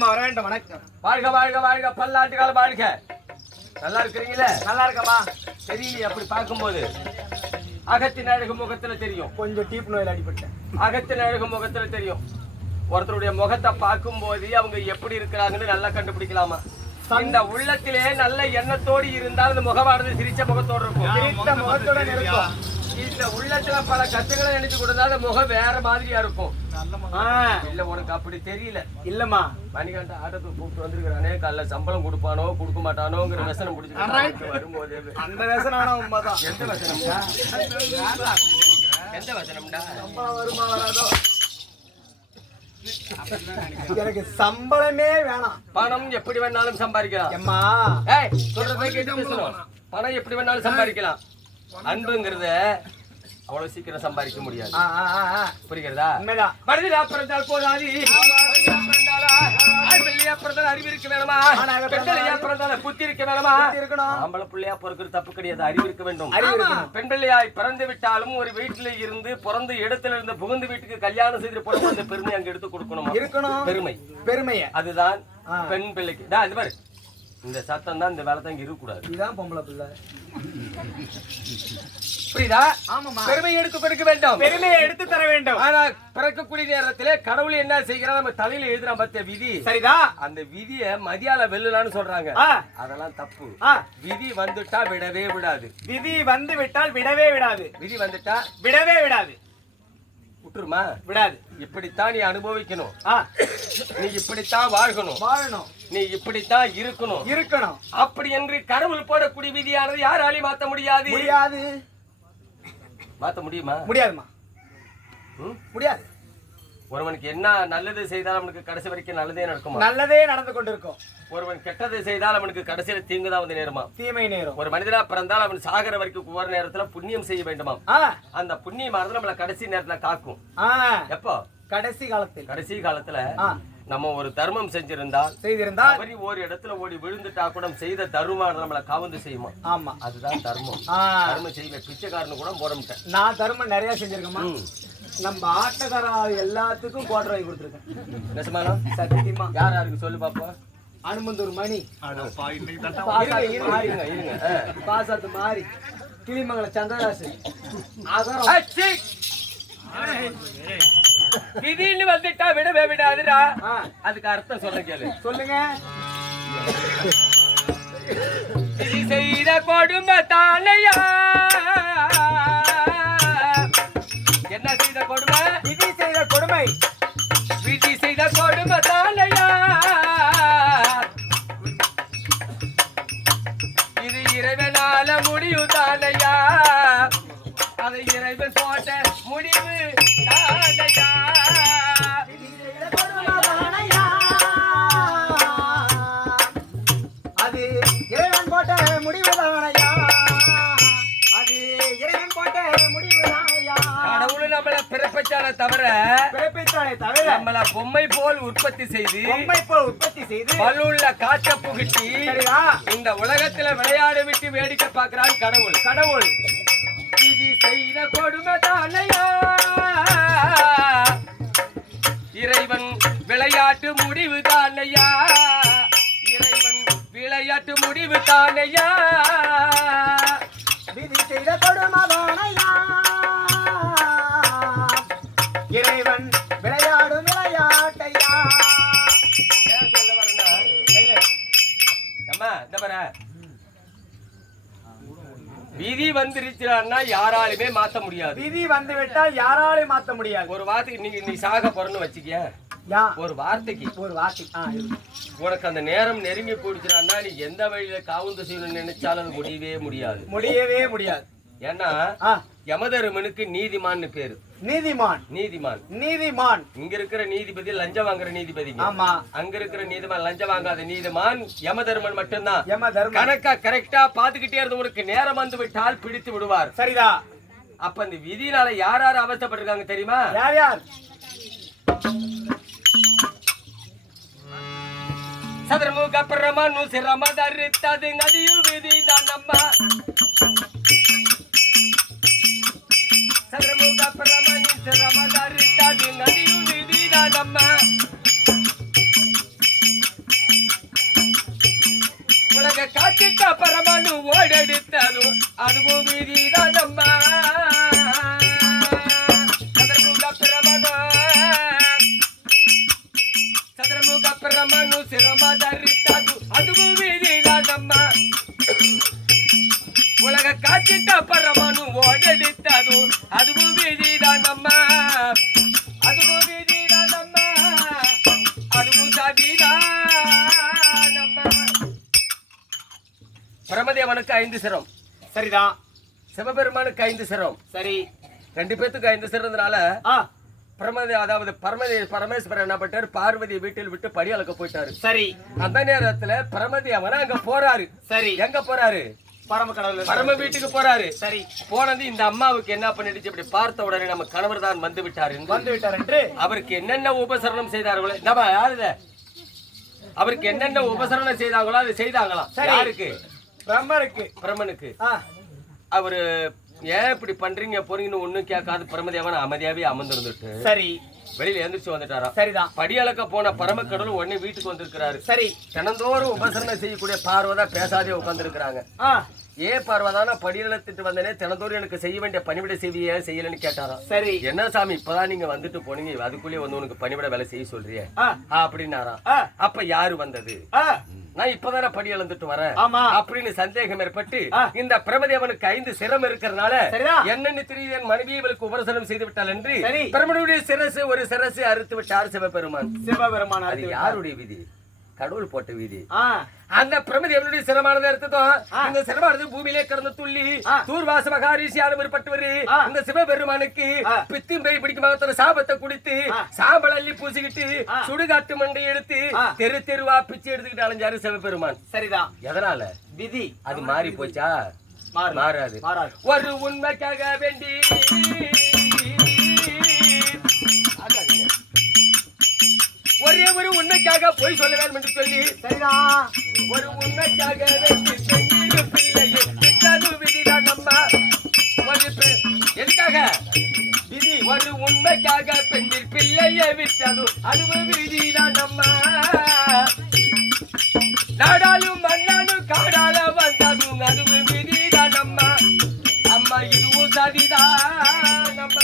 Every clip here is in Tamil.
வணக்கம் வர வேண்டும். வணக்கம். வாழ்க வாழ்க வாழ்க பல்லாண்டு கால வாழ்க. நல்லா இருக்கிறீங்களே? நல்லா இருக்கமா? தெரியலையே அப்படி பார்க்கும்போது. அகத்தின் அழகு முகத்துல தெரியும். கொஞ்சம் டீப் நோயில் அடிபட்டேன். அகத்தின் அழகு முகத்துல தெரியும். ஒருத்தருடைய முகத்தை பார்க்கும் போது அவங்க எப்படி இருக்கிறாங்கன்னு நல்லா கண்டுபிடிக்கலாமா? இந்த உள்ளத்திலே நல்ல எண்ணத்தோடு இருந்தால் அந்த முகமானது சிரிச்ச முகத்தோடு இருக்கும். சிரித்த முகத்துடன் இருக்கும். இந்த உள்ளத்துல பல கஷ்டங்களை நினைச்சு கொடுத்தா அந்த முகம் வேற மாதிரியா இருக்கும். இல்ல உனக்கு அப்படி தெரியல. இல்லம்மா, மணிகண்ட ஆட்டத்துக்கு கூப்பிட்டு வந்திருக்கிறானே, காலைல சம்பளம் கொடுப்பானோ கொடுக்க மாட்டானோங்கிற வசனம் முடிச்சு வரும்போது அந்த வசனம் உண்மைதான். எந்த வசனம்டா? எந்த வசனம்டா? சம்பளம் வருமா வராதோ? எனக்கு சம்பளமே வேணாம். பணம் எப்படி வேணாலும் சம்பாதிக்கலாம். அம்மா சொல்றதை கேட்டு பேசணும். பணம் எப்படி வேணாலும் சம்பாதிக்கலாம். அன்புங்கிறத அவ்வளவு சீக்கிரம் சம்பாதிக்க முடியாது. புரிகிறதா? மனிதனா பிறந்தால் போதாது, அறிவு இருக்க வேணுமா? பெண்பிள்ளையா பிறந்தால் புத்தி இருக்க வேணுமா? ஆம்பளை பிள்ளையா பிறக்கிறது தப்பு கிடையாது, அறிவு இருக்க வேண்டும். பெண் பிள்ளையாய் பிறந்து விட்டாலும் ஒரு வீட்டுல இருந்து பிறந்த இடத்துல இருந்து புகுந்து வீட்டுக்கு கல்யாணம் செய்து போல அந்த பெருமை அங்க எடுத்து கொடுக்கணும். பெருமை பெருமைய அதுதான் பெண் பிள்ளைக்கு. இது பாரு, இந்த சத்தம் தான் இந்த வேலை தான் இங்க இருக்கக்கூடாது. இதுதான் பொம்பளை பிள்ளை. புரியுதா? ஆமாமா. பெருமை எடுத்து கொடுக்க வேண்டும், பெருமையை எடுத்து தர வேண்டும். ஆனா பிறக்கக்கூடிய நேரத்திலே கடவுள் என்ன செய்கிறார்? நம்ம தலையில எழுதுறான் பத்திய விதி. சரிதா? அந்த விதிய மதியால வெல்லலான்னு சொல்றாங்க. அதெல்லாம் தப்பு. விதி வந்துட்டா விடவே விடாது. விதி வந்து விட்டால் விடவே விடாது. விதி வந்துட்டா விடவே விடாது. விட்டுருமா? விடாது. இப்படித்தான் நீ அனுபவிக்கணும். நீ இப்படித்தான் வாழணும். நீ இப்படித்தான் இருக்கணும். அப்படி என்று கடவுள் போடக்கூடிய விதியானது யாராலையும் மாத்த முடியாது. மாத்த முடியுமா? முடியாதுமா. முடியாது. ஒருவனுக்கு என்ன நல்லது செய்தால் அவனுக்கு கடைசி வரைக்கும் நல்லதே நடக்குமா? நல்லதே நடந்து கொண்டிருக்கும். ஒருவன் கெட்டதை செய்தால் அவனுக்கு கடைசியில தீங்குதான் வந்து நேருமா? தீமை நேரும். ஒரு மனிதனா பிறந்தால் அவன் சாகர வரைக்கும் ஒவ்வொரு நேரத்துல புண்ணியம் செய்ய வேண்டுமாம். அந்த புண்ணியமானது நம்மள கடைசி நேரத்துல காக்கும். எப்போ? கடைசி காலத்துல நம்ம ஒரு தர்மம் செய்திருந்தால் அவரி ஒரு இடத்துல ஓடி விழுந்துட்டா கூட செய்த தர்மம் நம்மள காவந்து செய்யுமா? ஆமா, அதுதான் தர்மம். தர்மம் செய்ய பிச்சைக்காரனு கூட போட மாட்டேன். நான் தர்மம் நிறைய செஞ்சிருக்கேமா. நம்ம ஆட்டக்கார எல்லாத்துக்கும் கோட்டை வாங்கி கொடுத்துருக்கேன். நெசமானா? சத்தியமா. யாருக்கு சொல்லு பாப்பா? அனுமந்தூர் மணி, பாசாத்து மாறி, கிளிமங்கலம் சந்திரராசு, விதின்னு வந்துட்டா விடவே விடாதுடா. அதுக்கு அர்த்தம் சொல்ல கேளு. சொல்லுங்க. விதி செய்த கொடுமை தானையா? என்ன செய்த கொடுமை? விதி செய்த கொடுமை. விதி செய்த கொடுமை தானையா? இது இறைவனால முடிவு தானையா? அதை இறைவன் போட்ட முடிவு தானையா? அது இறைவன் போட்ட முடிவு தானையா? அது இறைவன் போட்ட முடிவு தானையா? கடவுள் நம்மளை பிறப்பிச்சாலே தவிர நம்மள பொம்மை போல் உற்பத்தி செய்து பல்லுள்ள காற்ற புகிட்டி இந்த உலகத்துல விளையாட விட்டு வேடிக்கை பார்க்கிறான் கடவுள். விதி செய்த கொடுமை தானையா? இறைவன் விளையாட்டு முடிவு தானையா? இறைவன் விளையாட்டு முடிவு தானையா? விதி செய்த கொடுமை தானையா? இறைவன் விளையாடும் விளையாட்டையா? ஏன் சொல்ல வரேன்னா, அம்மா இந்த பாரு, விதி வந்துருச்சுன்னா யாராலுமே மாத்த முடியாது. விதி வந்து விட்டால் யாராலையும் மாத்த முடியாது. ஒரு வார்த்தைக்கு நீ சாக போறன்னு வச்சுக்க. ஒரு வார்த்தைக்கு உனக்கு அந்த நேரம் நெருங்கி போயிடுச்சுன்னா நீ எந்த வழியில காவுந்து செய்யணும்னு நினைச்சாலும் அது முடியவே முடியாது. ஏன்னா யமதர்மனுக்கு நீதிமான்னு பேரு. நீதிமான் இங்க இருக்கிற நீதிபதி லஞ்சம் வாங்குற நீதிபதி. ஆமா, அங்க இருக்கிற நீதிமான் லஞ்சம் வாங்காத நீதிமான் யமதர்மன் மட்டும்தான். கணக்கா கரெக்டா பாத்துக்கிட்டே இருந்து உனக்கு நேரம் வந்து விட்டால் பிடித்து விடுவார். சரிதா? அப்ப இந்த விதினால யார் அவஸ்தைப்பட்டிருக்காங்க தெரியுமா? யார்? சதுரமுக பிரமனு சிரமதரித்தது நதியும் விதிதான் நம்ம. சதுரமுக பிரமனு சிரமதரித்தது நதியும் விதிதான் நம்ம. காத்திட்ட பரமனு ஓடெடுத்ததும் அதுவும் விதிதான் நம்ம சதுரமுக பிரமனு சிரம தரித்தது அதுவும் விதிதான் நம்ம உலக காத்திட்ட பரமனு ஓடெடுத்ததும் அதுவும் விதிதான் நம்ம அதுவும் விதிதான் நம்ம அதுவும் சதிதான் நம்ம பிரமதேவனுக்கு 5 சிரம் சரிதான். சிவபெருமானுக்கு 5 சிரம் சரி. 2 பேத்துக்கு 5 சிரம்னால அதாவது பரமேஸ்வரன் என்ன பண்ணிட்டாரு, பார்வதியை வீட்டில் விட்டு படி அளக்க போயிட்டாரு. சரி. அந்த நேரத்துல பிரமதேவன் அங்க போறாரு. சரி. எங்க போறாரு? பரம வீட்டுக்கு போறாரு. சரி. போனது இந்த அம்மாவுக்கு என்ன பண்ணிடுச்சு, இப்படி பார்த்த உடனே நம்ம கணவர் தான் வந்து விட்டார் என்று அவருக்கு என்னென்ன உபசரணம் செய்தார்களோ, நம்ம யாருத அவருக்கு என்னென்ன உபசரணம் செய்தாங்களோ அது செய்தாங்களாம். யாருக்கு? பிரம்மனுக்கு. அவரு ஏன் இப்படி பண்றீங்க போறீங்கன்னு ஒண்ணும் கேட்காது பிரமதேவன் அமைதியாவே அமர்ந்திருந்துட்டு சரி வெளியில எழுந்திரிச்சு வந்துட்டாராம். சரிதான். படியளக்க போன பரமக்கடவுள் உடனே வீட்டுக்கு வந்திருக்கிறாரு. சரி. தினந்தோறும் உபசரணம் செய்யக்கூடிய பார்வதா பேசாதே உட்கார்ந்து இருக்கிறாங்க. ஏன் பார்வதானா படியளத்துட்டு வந்தனே தினந்தோறும் எனக்கு செய்ய வேண்டிய பணிவிட செய்விய செய்யலன்னு கேட்டாராம். சரி. என்ன சாமி இப்பதான் நீங்க வந்துட்டு போனீங்க, அதுக்குள்ளேயே வந்து உனக்கு பணிவிட வேலை செய்ய சொல்றிய அப்படின்னாராம். அப்ப யாரு வந்தது? நான் இப்பதானே படி அளந்துட்டு வரேன் அப்படின்னு சந்தேகம் ஏற்பட்டு இந்த பிரமதேவனுக்கு 5 சிரம் இருக்கிறதுனால என்னன்னு தெரியுது என் மனைவி இவளுக்கு உபசரணம் செய்து விட்டாள் என்று பிரமனுடைய சிரசு ஒரு சிரசு அறுத்து விட்டார் சிவபெருமான். அது யாருடைய விதி? கடவுள் போட்ட விதி. அந்த பிரமதேவனுடைய சிரமானது அர்த்தம். இந்த சிரமானது பூமியிலே கடந்து துள்ளி தூர்வாச மகாரிஷியான ஏற்பட்டவர் இந்த சிவபெருமானுக்கு பித்திம்பை பிடிக்கும் சாபத்தை குடித்து சாம்பல் அள்ளி பூசிக்கிட்டு சுடுகாட்டு மண்டை எடுத்து தெரு தெருவா பிச்சை எடுத்துக்கிட்டு அலைஞ்சாரு சிவபெருமான். சரிதான். எதனால? விதி. அது மாறி போச்சா? மாறாது. ஒரு உண்மைக்காக வேண்டி ஒரே ஒரு உண்மைக்காக போய் சொல்ல வேண்டும் என்று சொல்லி ஒரு உண்மைக்காக விதிதான் நம்ம. எதுக்காக விதி? ஒரு உண்மைக்காக பெண்ணில் பிள்ளையை விட்டது அதுவும் விதிதான் நம்ம. நாடாலும் மண்ணாலும் காடால வந்ததும் அதுவும் விதிதான் நம்ம. அம்மா இதுவும் சதிதான் நம்ம.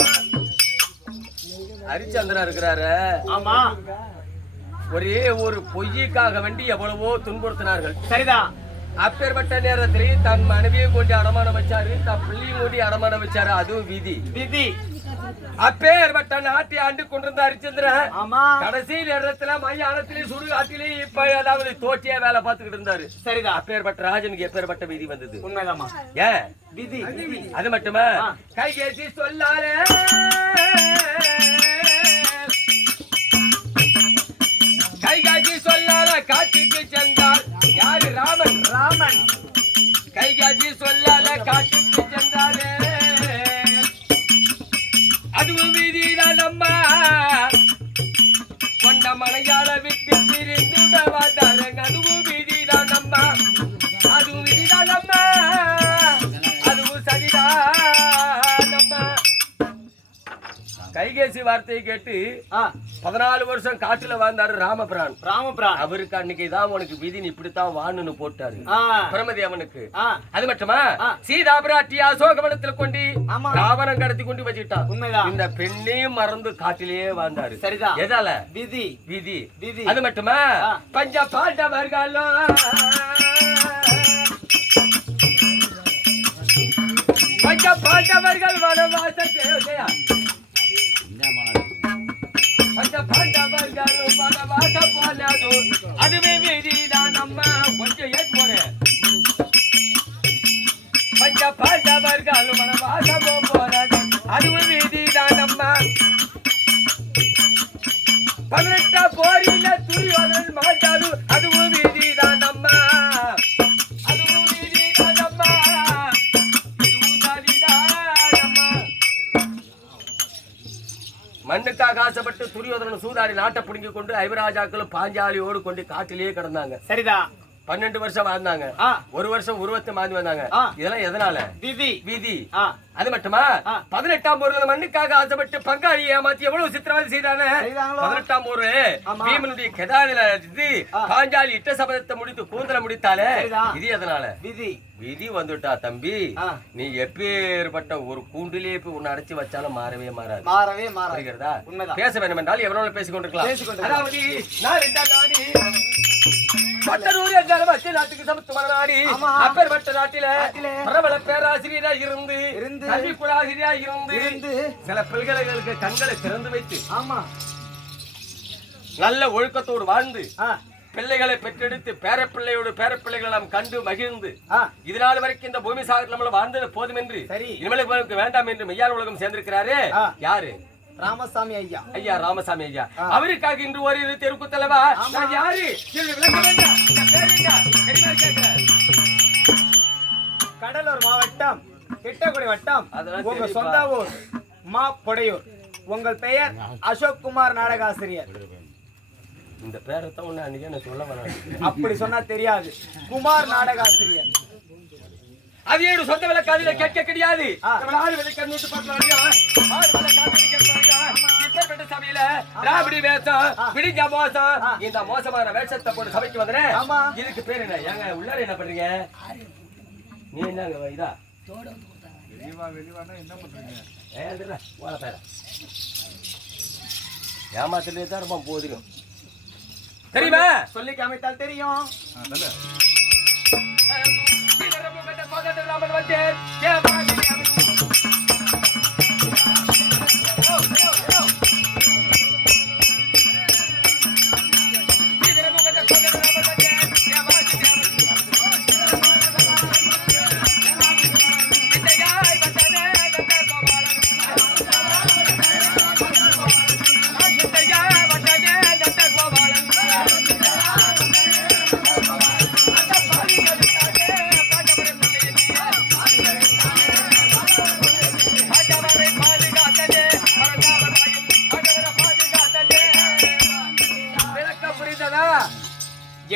ஹரிச்சந்திரா இருக்கிறாரு. ஆமா. ஒரே ஒரு பொய்யுக்காக வேண்டி எவ்வளவோ துன்புறுத்தினார்கள். சரிதான். அப்பேற்பட்ட நேரத்திலே தன் மனைவியை கொண்டு அடமானம் வச்சாரு, தன் பிள்ளையும் கொண்டு அடமானம் வச்சாரு. அதுவும் விதி. விதி. அப்பேற்பட்ட நாட்டை ஆண்டு கொண்டிருந்த ஹரிச்சந்திரன் கடைசி நேரத்துல மையானத்திலே சுடுகாட்டிலே இப்ப அதாவது தோட்டியா வேலை பார்த்துக்கிட்டு இருந்தாரு. சரிதான். அப்பேற்பட்ட ராஜனுக்கு எப்பேற்பட்ட விதி வந்தது? உண்மைதாமா. ஏன் விதி? அது மட்டுமா? கைகேசி சொல்லாரே கைகாட்சி சொல்லால காட்டுக்கு சென்றார். யாரு? ராமன். கைகாட்சி சொல்லால காட்டுக்கு சென்றாரே அதுவும் விதிதான் நம்ம. கொண்ட மனையால விட்டு பிரிந்து வாதாரங்க அதுவும் விதிதான் நம்ம. அதுவும் விதிதான் நம்ம. அதுவும் சரிதான் நம்ம. கைகேசி வார்த்தையை கேட்டு 14 வருஷம் காட்டுல வாழ்ந்தாரு ராமபிரான். அவருக்கு அன்னைக்கு தான் உனக்கு விதி இப்படித்தான் வாணுன்னு போட்டாரு பிரமதேவனுக்கு. அது மட்டுமா? சீதா பிராட்டி அசோகவனத்துல கொண்டு ராவணம் கடத்தி கொண்டு வச்சுட்டான். இந்த பெண்ணையும் மறந்து காட்டிலேயே வாழ்ந்தாரு. சரிதான். எதால? விதி. விதி. அது மட்டுமா? பஞ்ச பாண்டவர்களும் வனவாச அதுவே விதிதான் நம்ம. கொஞ்சம் ஏற்று போறேன். பஞ்ச பாண்டவர்களும் வனவாசம் போறது அதுவும் விதிதான் நம்ம. 18 போரில துரியோதனன் மாட்டாலும் அதுவும் விதிதான் நம்ம. அதுவும் விதிதான் நம்ம. இதுவும் சரிதான் நம்ம. மண்ணுக்காக ஆசைப்பட்டு துரியோதனன் சூதாடி நாட்டை பிடுங்கி கொண்டு ஐவராஜாக்களும் பாஞ்சாலியோடு கொண்டு காட்டிலேயே கிடந்தாங்க. சரிதான். 12 வருஷம் வாழ்ந்தாங்க. ஒரு வருஷம் உருவத்தை மாறி வந்தாங்க. இதெல்லாம் எதனால? விதி. அது மட்டுமா 18ஆம் போர்ல மண்ணுக்காக ஆசைப்பட்டு பங்காளி ஏமாத்தி எவ்வளவு சித்திரவதை செய்தானே. 18ஆம் போர் பீமனுடைய கெதாவில பாஞ்சாலி இட்ட சபதத்தை முடித்து கூந்தல முடித்தாலே. இது எதனால? விதி வந்துட்டா தம்பி. நீ எப்பேற்பட்ட ஒரு கூண்டிலே போய் உன்னை அடைச்சு வச்சாலும் மாறவே மாறாது. பேச வேண்டும் என்றால் எவரோட பேசிக்கொண்டிருக்கலாம். அதாவது நாட்டுக்கு சமத்துவமான நாடி. அப்பேற்பட்ட நாட்டில பிரபல பேராசிரியராக இருந்து கல்விக்குழாசிரியராக இருந்து சில பிள்ளைகளுக்கு கண்களை திறந்து வைத்து நல்ல ஒழுக்கத்தோடு வாழ்ந்து பிள்ளைகளை பெற்றெடுத்து பேரப்பிள்ளைகளை நாம் கண்டு மகிழ்ந்து இதனால் வரைக்கும் இந்த பூமி சாகர் நம்மள வாழ்ந்தது போதும் என்று இனிமேல் வேண்டாம் என்று மெய்யார் உலகம் சேர்ந்திருக்கிறாரே. யாரு? ராமசாமி ஐயா. ஐயா ராமசாமி ஐயா. அவருக்காக இன்று ஒரு தெருக்கு தலைவா யாரு விளக்க வேண்டாம். கடலூர் மாவட்டம் திட்டக்குடி வட்டம் உங்க சொந்த ஊர் மாப்பொடையூர். உங்கள் பெயர் அசோக் குமார், நாடகாசிரியர். இந்த பேரத்தான் ஒண்ணு அன்னைக்கு நான் சொல்ல வரேன். அப்படி சொன்னா தெரியாது. குமார் நாடகாசிரியர். அது ஏழு சொந்த விலை காதில கேட்க கிடையாது. ஆறு விலை கண்ணூட்டு பார்த்தாங்க. ஆறு விலை காதில கேட்பாங்க. இப்பேற்பட்ட சபையில திராவிடி வேஷம் பிடிஞ்ச மோசம் இந்த மோசமான வேஷத்தை போட்டு சபைக்கு வந்தனே. இதுக்கு பேர் என்ன? ஏங்க உள்ளார என்ன பண்றீங்க? நீ என்னங்க இதா என்ன பண்றீங்க? ஏமாத்திலே தான் ரொம்ப போதிரும் தெரியுமா? சொல்லி காமித்தால் தெரியும்.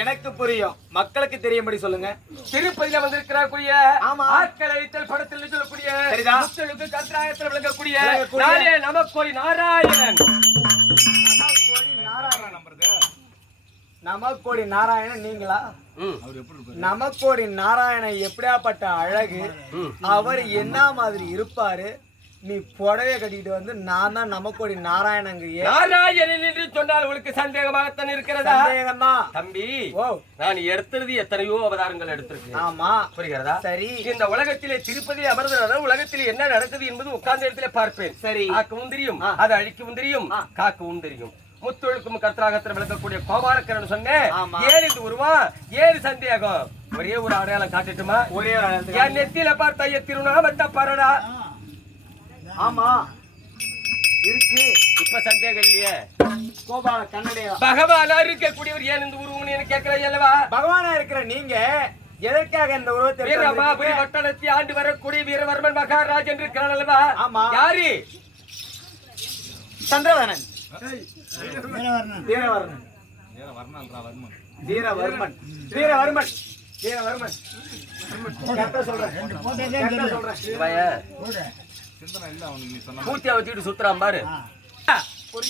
எனக்கு புரியும், மக்களுக்கு தெரியும்படி சொல்லுங்க. திருப்பதியில வந்திருக்கக்கூடிய ஆட்கள் அழித்தல் படத்தில் சொல்லக்கூடிய முத்தலுக்கு கத்திராயத்தில் விளங்கக்கூடிய நமக்கோடி நாராயணன். நமக்கோடி நாராயணன் நீங்களா? நமக்கோடி நாராயணன் எப்படியாப்பட்ட அழகு, அவர் என்ன மாதிரி இருப்பாரு? நீ புடவை கட்டிட்டு வந்து நான் தான் நமக்கோடி நாராயணங்கிறியே. நாராயணன் என்று சொன்னால் உங்களுக்கு சந்தேகமாகத்தான் இருக்கிறதா? சந்தேகம்தான் தம்பி. நான் எடுத்தது எத்தனையோ அவதாரங்கள் எடுத்திருக்கேன். ஆமா, புரிகிறதா? சரி. இந்த உலகத்திலே திருப்பதியில் அமர்ந்ததால் உலகத்தில் என்ன நடக்குது என்பது உட்கார்ந்த இடத்திலே பார்ப்பேன். சரி. காக்கவும் தெரியும், அதை அழிக்கவும் தெரியும், காக்கவும் தெரியும். முத்தொழுக்கும் கர்த்தராகத்தில் விளக்கக்கூடிய கோபாலக்கரன் சொன்னேன். ஏன் இது உருவா, ஏன் சந்தேகம்? ஒரே ஒரு அடையாளம் காட்டுட்டுமா? ஒரே என் நெத்தியில பார்த்த திருநாமத்தை பாருடா. ஆமா இருக்கு. இப்ப சந்தேகம் இல்லையே. கோபால கண்ணடையா பகவானா இருக்கக்கூடியவர் ஏன் இந்த உருவம் கேட்கிறேன் அல்லவா? பகவானா இருக்கிற நீங்க எதற்காக இந்த உருவத்தை? வீரமாபுரி பட்டணத்தை ஆண்டு வரக்கூடிய வீரவர்மன் மகாராஜ் என்று இருக்கிறான் அல்லவா? ஆமா. யாரு? சந்திரவர்ணன். வீரவர்மன். வீரவர்மன். வீரவர்மன். வீரவர்மன். வீரவர்மன். கரெக்டா சொல்றேன். பூத்தியா வச்சுட்டு சுத்துறான் பாரு.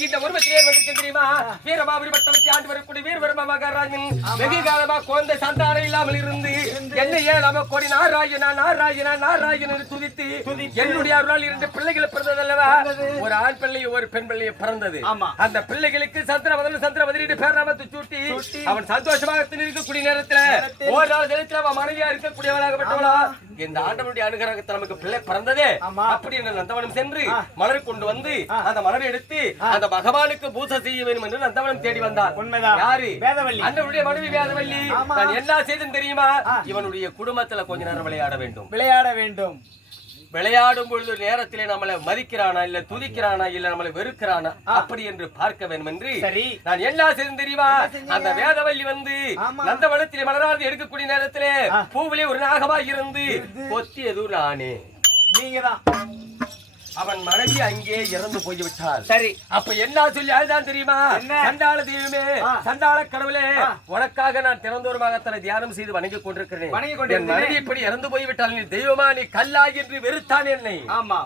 இந்த உருவத்திலே வந்திருக்கேன் தெரியுமா? வீரமாபுரி பட்டணத்தை ஆண்டு வரக்கூடிய வீரவர்ம மகாராஜன் வெகு காலமா குழந்தை சந்தானம் இல்லாமல் இருந்து என்னையே நமக்கோடி நாராயணா நாராயணா நாராயணன் என்று துதித்து என்னுடைய அருளால் 2 பிள்ளைகள் பிறந்தது அல்லவா? ஒரு ஆண் பிள்ளை ஒரு பெண் பிள்ளை பிறந்தது. அந்த பிள்ளைகளுக்கு சந்திரவதனி பேராமத்தை சூட்டி அவன் சந்தோஷமாக இருக்கக்கூடிய நேரத்தில் ஒரு நாள் தினத்தில் அவன் மனைவியா இருக்கக்கூடியவளாகப்பட்டவளா இந்த ஆண்டவனுடைய அனுகிரகத்தை நமக்கு பிள்ளை பிறந்ததே. அப்படி நந்தவனம் சென்று மலர் கொண்டு வந்து அந்த மலரை எடுத்து அந்த பகவானுக்கு பூஜை செய்ய வேண்டும் என்று நந்தவனம் தேடி வந்தார். உண்மைதான். யாரு? வேதவல்லி. அண்ணனுடைய மனைவி வேதவல்லி. நான் என்ன செய்தேன் தெரியுமா? இவனுடைய குடும்பத்துல கொஞ்ச நேரம் விளையாட வேண்டும். விளையாடும் பொழுது நேரத்திலே நம்மளை மதிக்கிறானா இல்ல துதிக்கிறானா இல்ல நம்மளை வெறுக்கிறானா அப்படி என்று பார்க்க வேண்டும் என்று நான் என்ன செய்தேன் தெரியுமா? அந்த வேதவல்லி வந்து நந்தவனத்திலே மலராது எடுக்கக்கூடிய நேரத்திலே பூவிலே ஒரு நாகமா இருந்து கொத்தியது நானே. நீங்கதான். அவன் மனைவி அங்கே இறந்து போய்விட்டாள். சரி, அப்ப என்ன சொல்லி அதுதான் தெரியுமா? சண்டாள தெய்வமே, சண்டாள கடவுளே, உனக்காக நான் தினந்தோறுமாக தன்னை தியானம் செய்து வணங்கிக் கொண்டிருக்கிறேன். என் மனைவி இப்படி இறந்து போய்விட்டால் நீ தெய்வமா, நீ கல்லாகி என்று வெறுத்தான் என்னை. ஆமா,